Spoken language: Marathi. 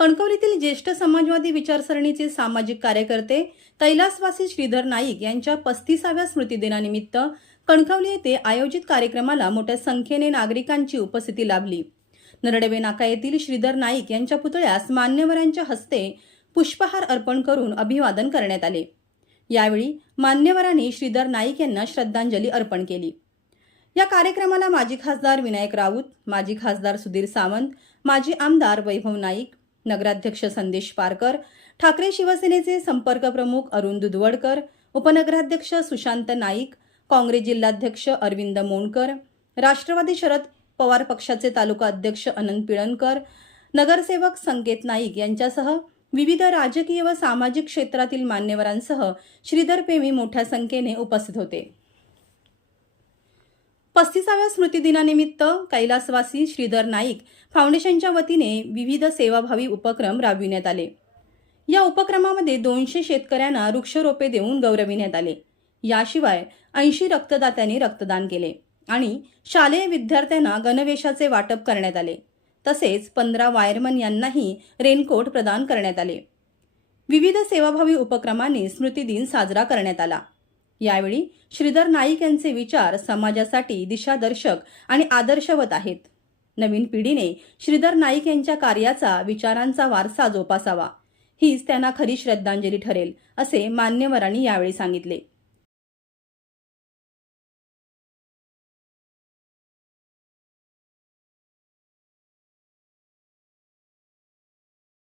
कणकवलीतील ज्येष्ठ समाजवादी विचारसरणीचे सामाजिक कार्यकर्ते कैलासवासी श्रीधर नाईक यांच्या 35व्या स्मृतिदिनानिमित्त कणकवली येथे आयोजित कार्यक्रमाला मोठ्या संख्येने नागरिकांची उपस्थिती लाभली। नरडवे नाका येथील श्रीधर नाईक यांच्या पुतळ्यास मान्यवरांच्या हस्ते पुष्पहार अर्पण करून अभिवादन करण्यात आले। यावेळी मान्यवरांनी श्रीधर नाईक यांना श्रद्धांजली अर्पण केली। या कार्यक्रमाला माजी खासदार विनायक राऊत, माजी खासदार सुधीर सावंत, माजी आमदार वैभव नाईक, नगराध्यक्ष संदेश पारकर, ठाकरे शिवसेनेचे संपर्क प्रमुख अरुण दुधवडकर, उपनगराध्यक्ष सुशांत नाईक, काँग्रेस जिल्हाध्यक्ष अरविंद मोंडकर, राष्ट्रवादी शरद पवार पक्षाचे तालुका अध्यक्ष अनंत पिळणकर, नगरसेवक संकेत नाईक यांच्यासह विविध राजकीय व सामाजिक क्षेत्रातील मान्यवरांसह श्रीधर प्रेमी मोठ्या संख्येने उपस्थित होते। 35व्या स्मृतिदिनानिमित्त कैलासवासी श्रीधर नाईक फाउंडेशनच्या वतीने विविध सेवाभावी उपक्रम राबविण्यात आले। या उपक्रमामध्ये 200 शेतकऱ्यांना वृक्षरोपे देऊन गौरविण्यात आले। याशिवाय 80 रक्तदात्यांनी रक्तदान केले आणि शालेय विद्यार्थ्यांना गणवेशाचे वाटप करण्यात आले। तसेच 15 वायरमन यांनाही रेनकोट प्रदान करण्यात आले। विविध सेवाभावी उपक्रमांनी स्मृतिदिन साजरा करण्यात आला। यावेळी श्रीधर नाईक यांचे विचार समाजासाठी दिशादर्शक आणि आदर्शवत आहेत। नवीन पिढीने श्रीधर नाईक यांच्या कार्याचा, विचारांचा वारसा जोपासावा, हीच त्यांना खरी श्रद्धांजली ठरेल, असे मान्यवरांनी यावेळी सांगितले।